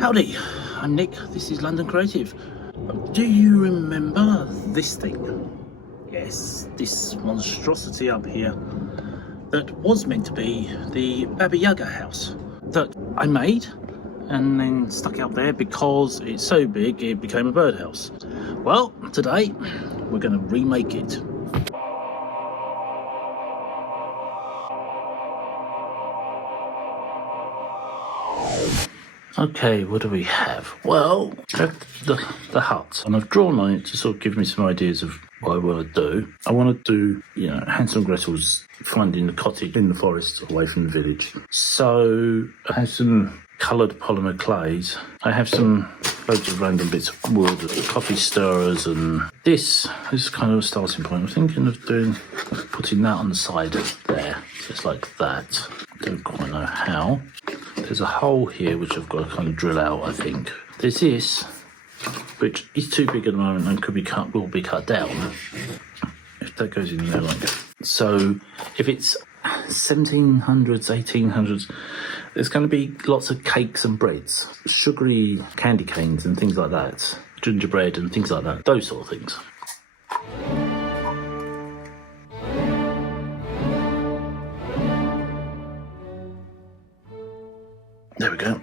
Howdy, I'm Nick, this is London Creative. Do you remember this thing? Yes, this monstrosity up here that was meant to be the Baba Yaga house that I made and then stuck out there because it's so big it became a birdhouse. Well, today we're going to remake it. Okay, what do we have? Well, the hut, and I've drawn on it to sort of give me some ideas of what I want to do. I want to do, Hansel and Gretel's finding the cottage in the forest away from the village. So I have some coloured polymer clays. I have some loads of random bits of wood, coffee stirrers, and this is kind of a starting point. I'm thinking of putting that on the side there, just like that. I don't quite know how. There's a hole here which I've got to kind of drill out, I think. There's this, which is too big at the moment and will be cut down. If that goes in there like that. So if it's 1700s, 1800s, there's going to be lots of cakes and breads, sugary candy canes and things like that, gingerbread and things like that, those sort of things. There we go.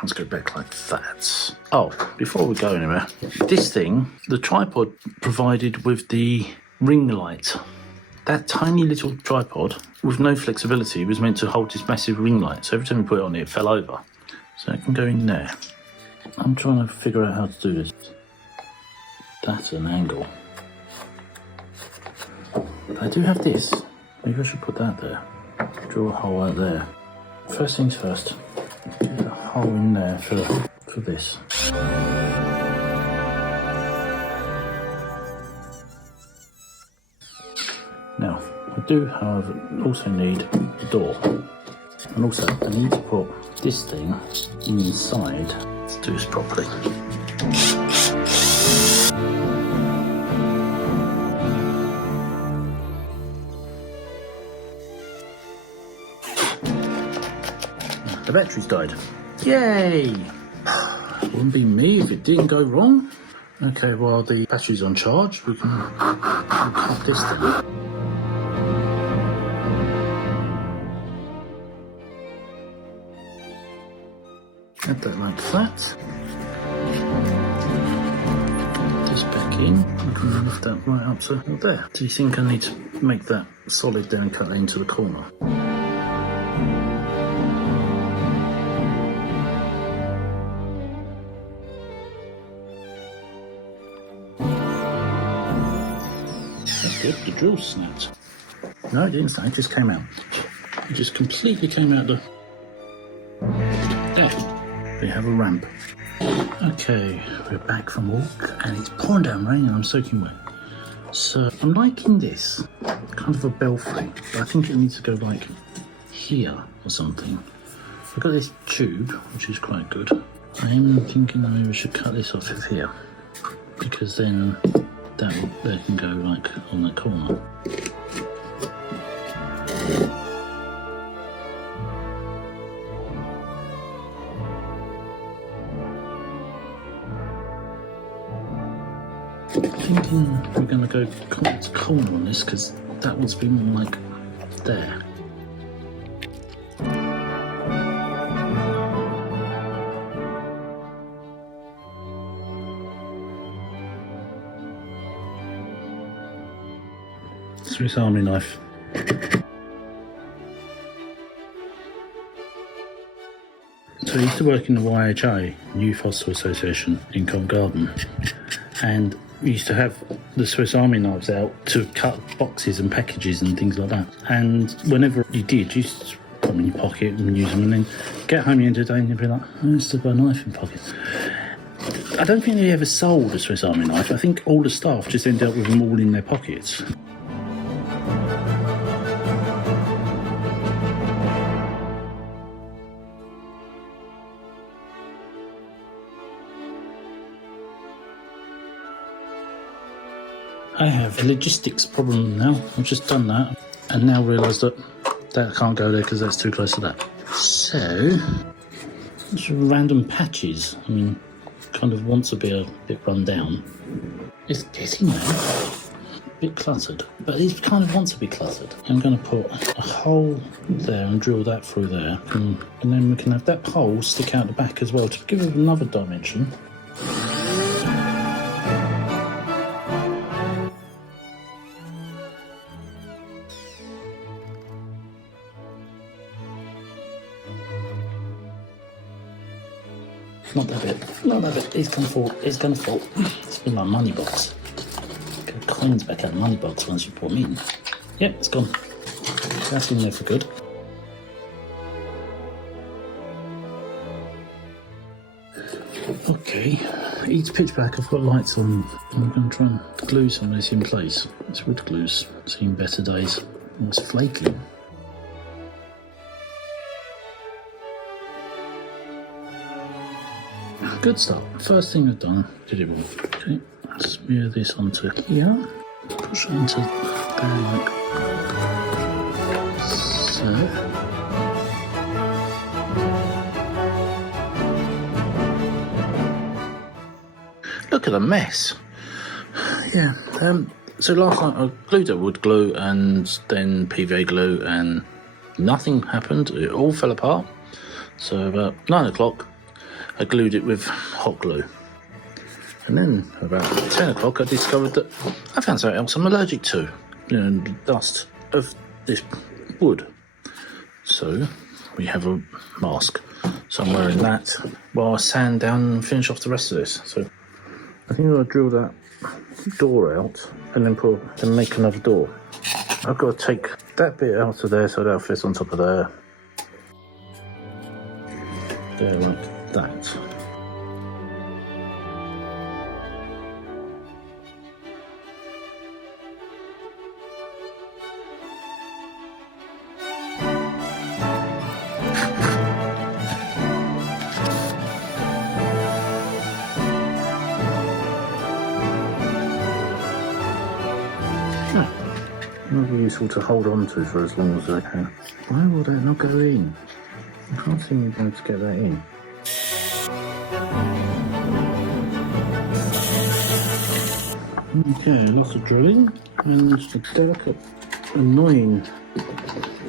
Let's go back like that. Oh, before we go anywhere, this thing, the tripod provided with the ring light. That tiny little tripod with no flexibility was meant to hold this massive ring light. So every time you put it on it fell over. So it can go in there. I'm trying to figure out how to do this. That's an angle. But I do have this. Maybe I should put that there. Draw a hole out there. First things first. There's a hole in there for this. Now, I do, however, also need a door. And also, I need to put this thing inside. Let's do this properly. The battery's died. Yay! Wouldn't be me if it didn't go wrong. Okay, while the battery's on charge, we'll cut this thing. Add that like that. Put this back in. I can lift that right up to there. Do you think I need to make that solid then and cut that into the corner? Good, the drill snapped. No, it didn't snap, it just came out. It just completely came out the... There. We have a ramp. Okay, we're back from walk and it's pouring down rain and I'm soaking wet. So I'm liking this, kind of a belfry, but I think it needs to go like here or something. I've got this tube, which is quite good. I'm thinking that maybe we should cut this off of here, because then they can go like on the corner. I'm thinking we're going to go corner to corner on this because that wants to be more like there. Swiss Army knife. So I used to work in the YHA, Youth Hostel Association in Covent Garden, and we used to have the Swiss Army knives out to cut boxes and packages and things like that. And whenever you did, you used to put them in your pocket and use them, and then get home the end of the day and you'd be like, oh, I still got a knife in pocket. I don't think they ever sold a Swiss Army knife. I think all the staff just ended up with them all in their pockets. I have a logistics problem now. I've just done that and now realised that I can't go there because that's too close to that. So Just random patches. I mean, kind of wants to be a bit run down. It's getting there. A bit cluttered, but it kind of wants to be cluttered. I'm going to put a hole there and drill that through there, and then we can have that hole stick out the back as well to give it another dimension. Not that bit, not that bit. It's going to fall, it's going to fall. It's been my money box. Get the coins back out of the money box once you put them in. Yep, it's gone. That's in there for good. Okay, it's pitch black. I've got lights on. I'm going to try and glue some of this in place. This wood glue's seen better days. It's flaky. Good start. First thing I've done, did it all. Okay, smear this onto here. Push it into there like so. Look at the mess. Yeah. So last night I glued it wood glue and then PVA glue, and nothing happened. It all fell apart. So about 9 o'clock. I glued it with hot glue. And then about 10 o'clock I discovered that I found something else I'm allergic to. You know, the dust of this wood. So we have a mask. So I'm wearing that while I sand down and finish off the rest of this. So I think I'll drill that door out and then make another door. I've got to take that bit out of there so that'll fit on top of there. There, like that. Might be useful to hold on to for as long as I can. Why will that not go in? I can't see me going to get that in. Okay, lots of drilling, and just a delicate, annoying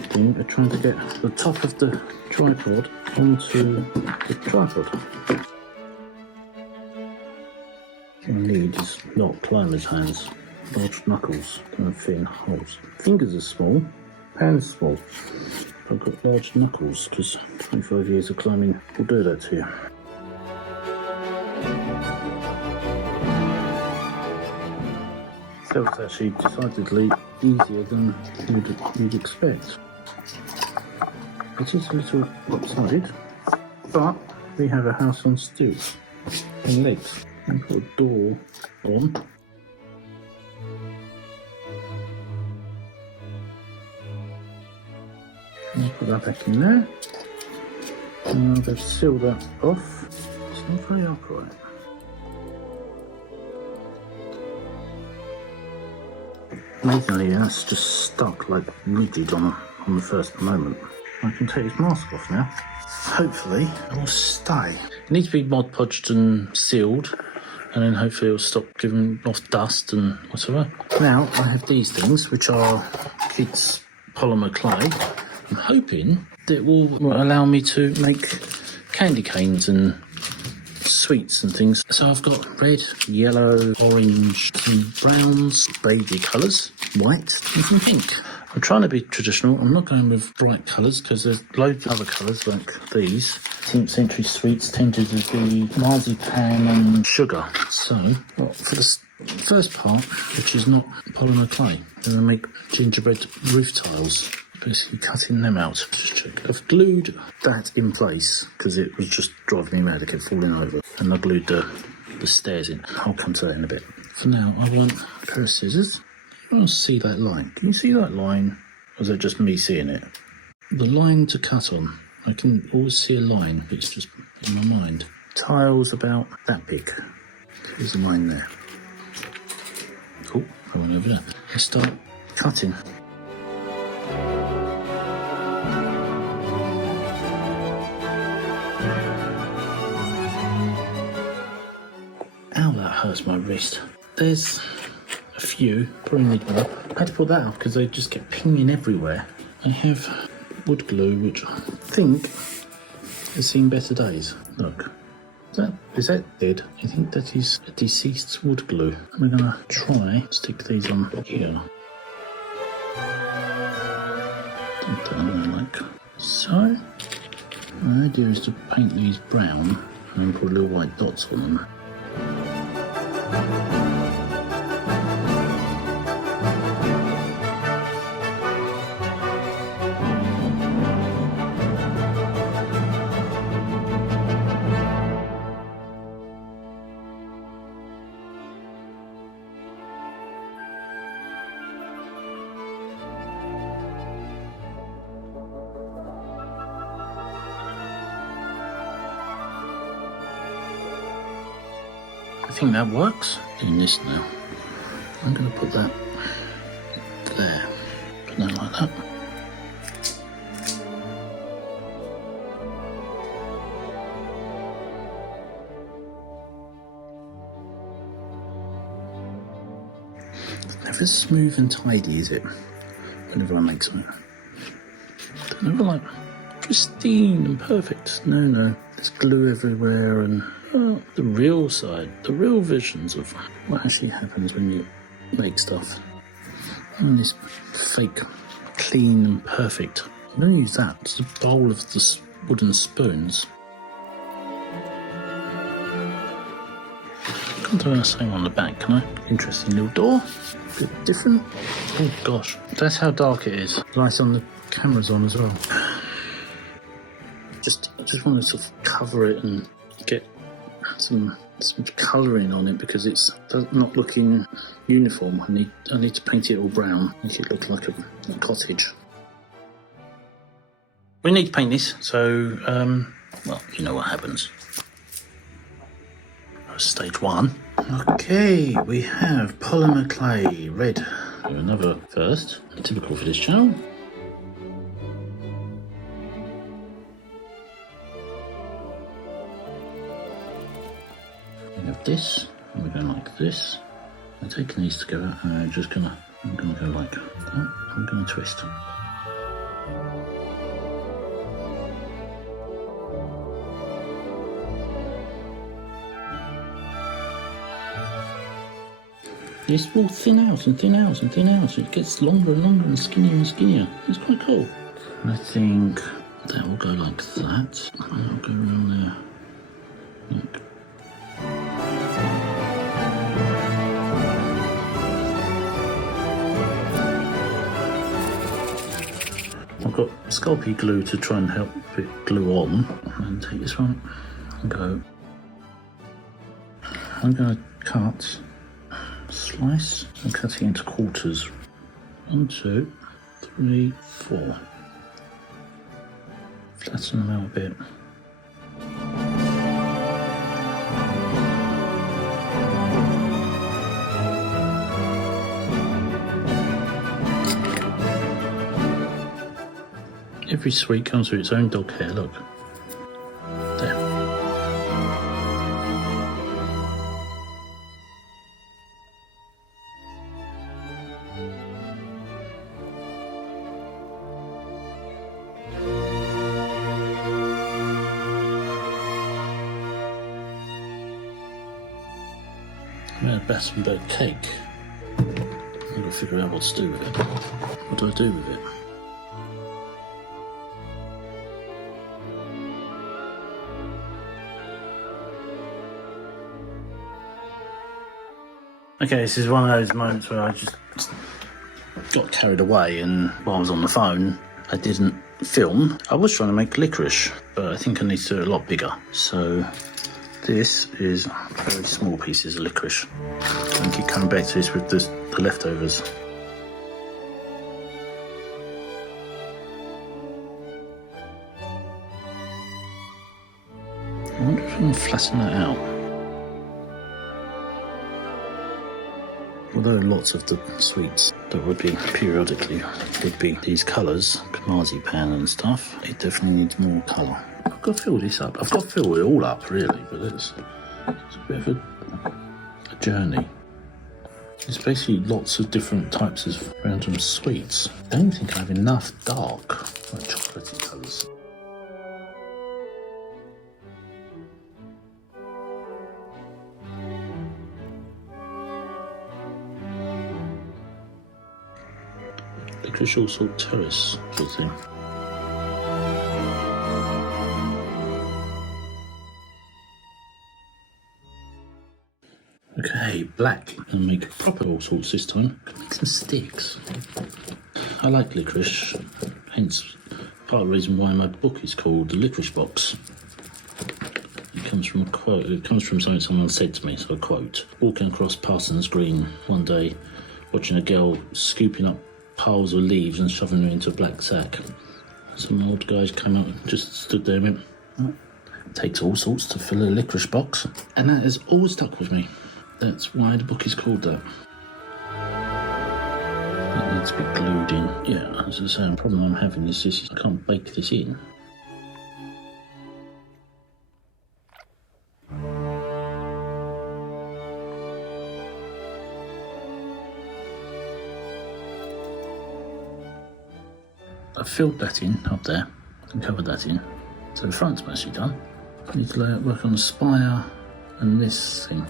thing of trying to get the top of the tripod onto the tripod. What I need is not climber's hands, large knuckles, kind of fit in holes. Fingers are small, hands small. I've got large knuckles because 25 years of climbing will do that to you. That was actually decidedly easier than you'd expect. It is a little lopsided, but we have a house on stilts and legs. And put a door on. And put that back in there. And I'll just seal that off. It's not very upright. Amazingly, that's just stuck like rigid on the first moment. I can take this mask off now. Hopefully it will stay. It needs to be Mod Podged and sealed, and then hopefully it'll stop giving off dust and whatever. Now I have these things, which are kids' polymer clay. I'm hoping that it will allow me to make candy canes and sweets and things. So I've got red, yellow, orange, some browns, baby colours, white and some pink. I'm trying to be traditional. I'm not going with bright colours because there's loads of other colours like these. 18th century sweets tended to be marzipan and sugar. So for the first part, which is not polymer clay, then I make gingerbread roof tiles. Basically cutting them out. Just check. I've glued that in place because it was just driving me mad. It kept falling over. And I glued the stairs in. I'll come to that in a bit. For now, I want a pair of scissors. I want to see that line. Can you see that line? Or is that just me seeing it? The line to cut on. I can always see a line, but it's just in my mind. Tiles about that big. There's a line there. Oh, I went over there. Let's start cutting. Ow, that hurts my wrist. There's a few, probably need more. I had to put that up because they just kept pinging everywhere. I have wood glue, which I think has seen better days. Look, is that dead? I think that is a deceased wood glue. We're gonna try stick these on here. Like so. My idea is to paint these brown and then put little white dots on them. I think that works. Doing this now. I'm going to put that there. Put that like that. It's never smooth and tidy, is it? Whenever I make something. It's never like pristine and perfect. No. There's glue everywhere and the real side, the real visions of what actually happens when you make stuff. And this fake, clean and perfect. I'm going to use that. It's a bowl of the wooden spoons. Can't do the same on the back, can I? Interesting little door. A bit different. Oh gosh, that's how dark it is. Light on the camera's on as well. I just want to sort of cover it and get some colouring on it because it's not looking uniform. I need to paint it all brown, make it look like a cottage. We need to paint this, so well, you know what happens. Stage 1. Okay, we have polymer clay, red. So another first, typical for this channel. We have this, and we're going like this. I'm taking these together, and I'm gonna go like that. I'm gonna twist. This will thin out and thin out and thin out. It gets longer and longer and skinnier. It's quite cool. I think that will go like that. And I'll go around there. Look. I've got Sculpey glue to try and help it glue on. And take this one and go. I'm going to cut. Slice and cut it into quarters. 1, 2, 3, 4. Flatten them out a bit. Every sweet comes with its own dog hair, look. There. I made a Battenberg cake. I've got to figure out what to do with it. What do I do with it? Okay, this is one of those moments where I just got carried away, and while I was on the phone, I didn't film. I was trying to make licorice, but I think I need to do it a lot bigger. So this is very small pieces of licorice. I keep coming back to this with the leftovers. I wonder if I can flatten that out. Although lots of the sweets that would be periodically would be these colours, marzipan and stuff, it definitely needs more colour. I've got to fill this up. I've got to fill it all up really, but it's a bit of a a journey. There's basically lots of different types of random sweets. I don't think I have enough dark, like chocolatey colours. Licorice all salt terrace sort of thing. Okay, black. I'm gonna make proper all sorts this time. Make some sticks. I like licorice, hence part of the reason why my book is called The Licorice Box. It comes from a quote. It comes from something someone said to me. So I quote: "Walking across Parsons Green one day, watching a girl scooping up piles of leaves and shoving them into a black sack. Some old guys came up and just stood there and went, oh, it takes all sorts to fill a licorice box." And that has always stuck with me. That's why the book is called that. It needs to be glued in. Yeah, as I say, the problem I'm having is this: I can't bake this in. I've filled that in up there and covered that in. So the front's mostly done. I need to work on the spire and this thing.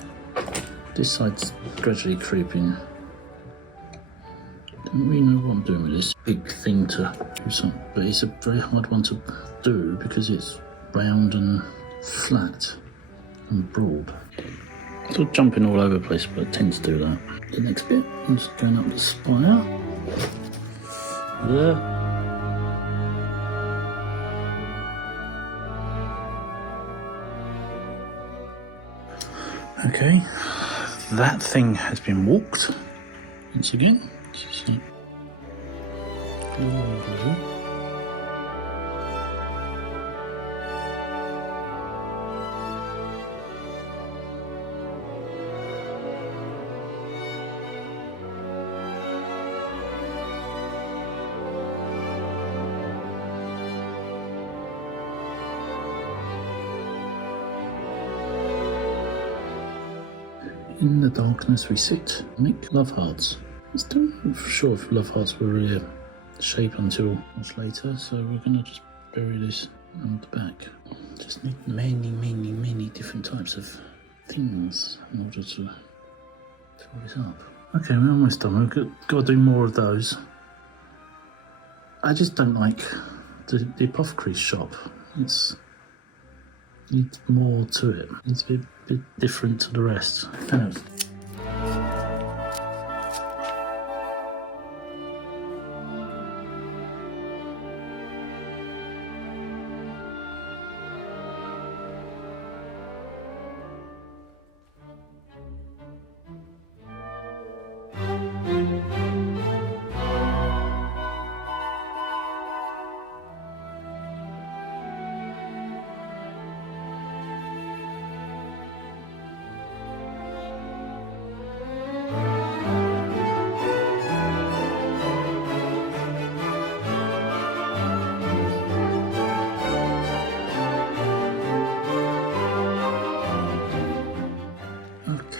This side's gradually creeping. Don't really know what I'm doing with this big thing to do something, but it's a very hard one to do because it's round and flat and broad. Sort of jumping all over the place, but I tend to do that. The next bit is going up the spire. There. Okay, that thing has been walked once again. In the darkness we sit, make love hearts. I still not sure if love hearts were really a shape until much later, so we're going to just bury this on the back. Just need many different types of things in order to fill this up. Okay, we're almost done. We've got to do more of those. I just don't like the apothecary shop. It's needs more to it. It needs to be a bit different to the rest.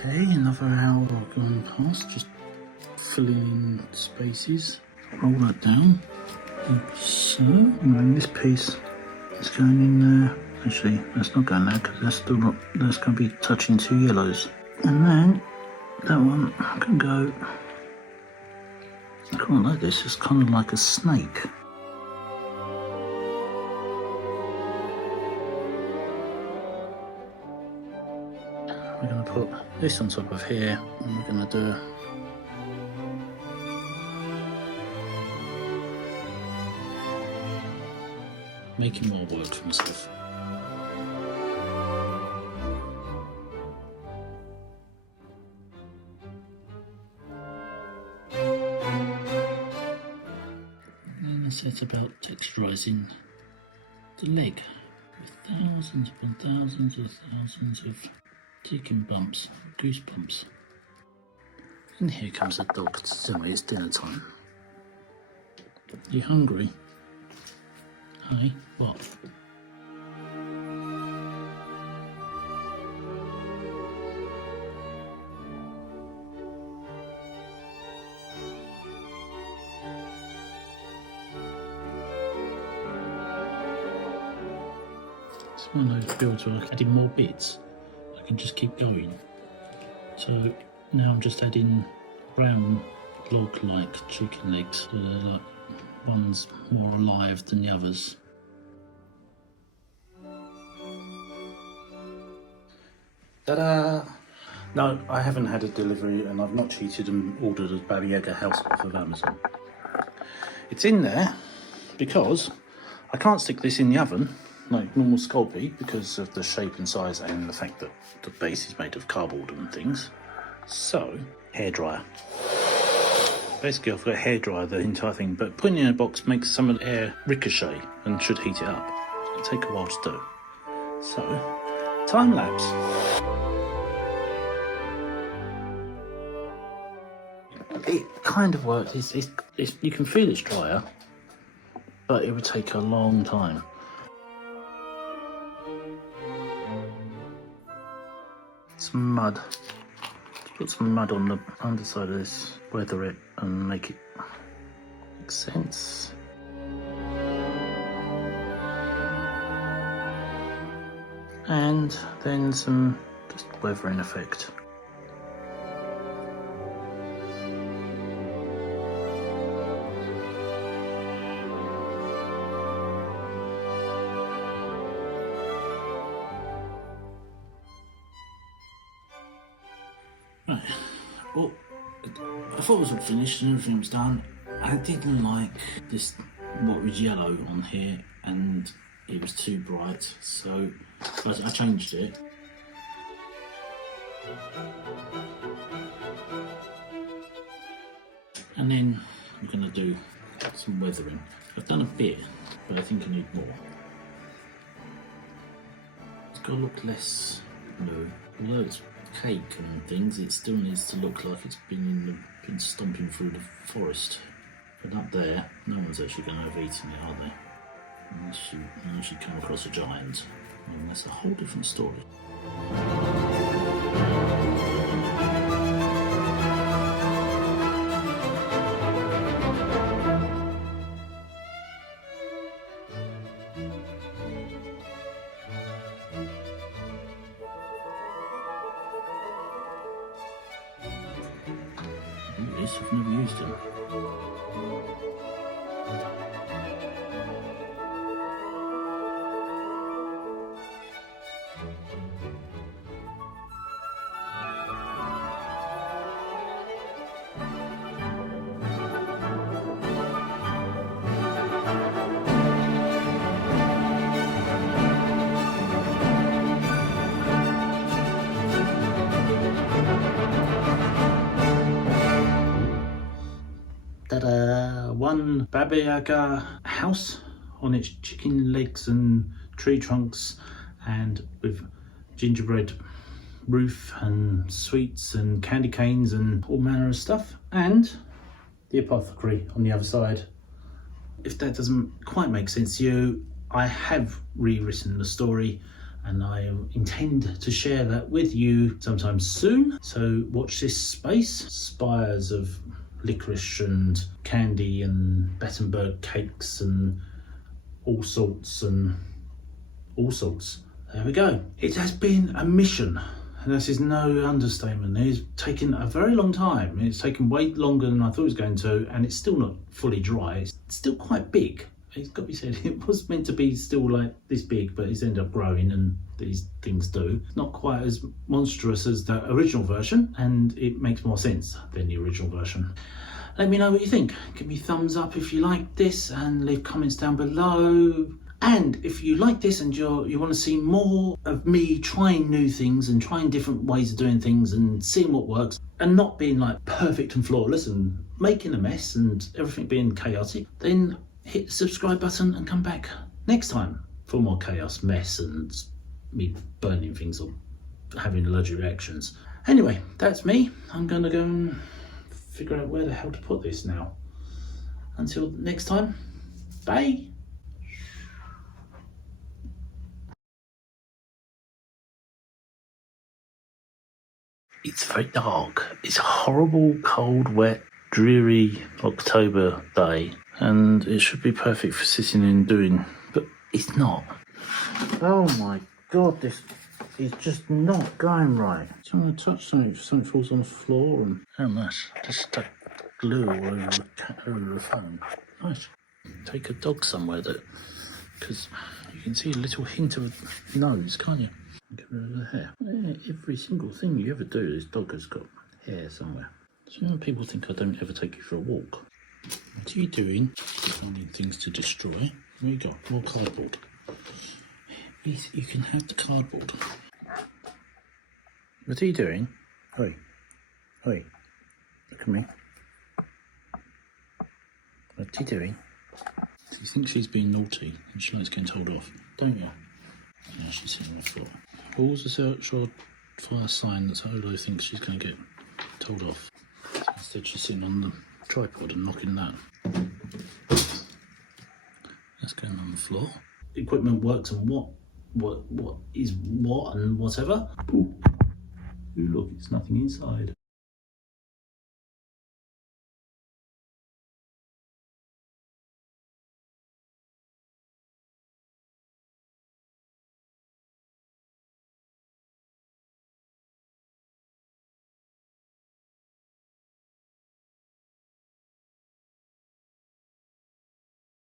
Another hour going past, just filling in spaces. Roll that down, like so. And then this piece is going in there. Actually, that's not going there because that's going to be touching two yellows. And then that one can go. I quite like this. It's kind of like a snake. We're going to put this on top of here, and we're going to do making more work for myself. And I set about texturising the leg with thousands upon thousands of chicken bumps, goosebumps. And here comes the dog to tell me it's dinner time. You hungry? Hey, what? It's one of those builds where I can add in more bits. I can just keep going. So now I'm just adding brown log-like chicken legs. So they're like one's more alive than the others. Ta-da! No, I haven't had a delivery and I've not cheated and ordered a Baba Yaga House off of Amazon. It's in there because I can't stick this in the oven like normal Sculpey because of the shape and size and the fact that the base is made of cardboard and things. So, hairdryer. Basically I've got a hairdryer the entire thing, but putting it in a box makes some of the air ricochet and should heat it up. It'll take a while to do. So, time lapse. It kind of works. You can feel it's drier, but it would take a long time. Some mud. Put some mud on the underside of this, weather it, and make it make sense. And then some just weathering effect. Right. Well, I thought it was all finished and everything was done. I didn't like this, what was yellow on here, and it was too bright, so I changed it. And then I'm going to do some weathering. I've done a bit, but I think I need more. It's got to look less blue. Although it's cake and things, it still needs to look like it's been stomping through the forest. But up there, no one's actually going to have eaten it, are they? Unless you come across a giant. And that's a whole different story. I've never used them. Ta-da! One Baba Yaga house on its chicken legs and tree trunks, and with gingerbread roof and sweets and candy canes and all manner of stuff, and the apothecary on the other side. If that doesn't quite make sense to you, I have rewritten the story and I intend to share that with you sometime soon, so watch this space. Spires of licorice and candy and Battenberg cakes and all sorts. There we go. It has been a mission, and this is no understatement. It's taken a very long time. It's taken way longer than I thought it was going to, and it's still not fully dry. It's still quite big. It's got to be said, it was meant to be still like this big, but it's ended up growing, and these things do. It's not quite as monstrous as the original version, and it makes more sense than the original version. Let me know what you think. Give me a thumbs up if you like this, and leave comments down below. And if you like this and you want to see more of me trying new things and trying different ways of doing things and seeing what works, and not being like perfect and flawless and making a mess and everything being chaotic, then hit the subscribe button and come back next time for more chaos, mess, and me burning things or having allergic reactions. Anyway, that's me. I'm going to go and figure out where the hell to put this now. Until next time, bye. It's very dark. It's a horrible, cold, wet, dreary October day, and it should be perfect for sitting and doing, but it's not. Oh my god, this is just not going right. Do you want to touch something if something falls on the floor? And how nice. Just stuck glue all over the phone. Nice. Take a dog somewhere that, because you can see a little hint of a nose, can't you? Get rid of the hair. Yeah, every single thing you ever do, this dog has got hair somewhere. So when people think I don't ever take you for a walk. What are you doing? Finding things to destroy. There you go, more cardboard. Yes, you can have the cardboard. What are you doing? Oi. Oi. Look at me. What are you doing? You think she's being naughty and she likes getting told off, don't you? Now she's sitting on the floor. Balls a surefire sign that Olo thinks she's going to get told off. So instead she's sitting on the tripod and knocking that. That's going on the floor. Equipment works and what is what and whatever. Ooh, look, it's nothing inside.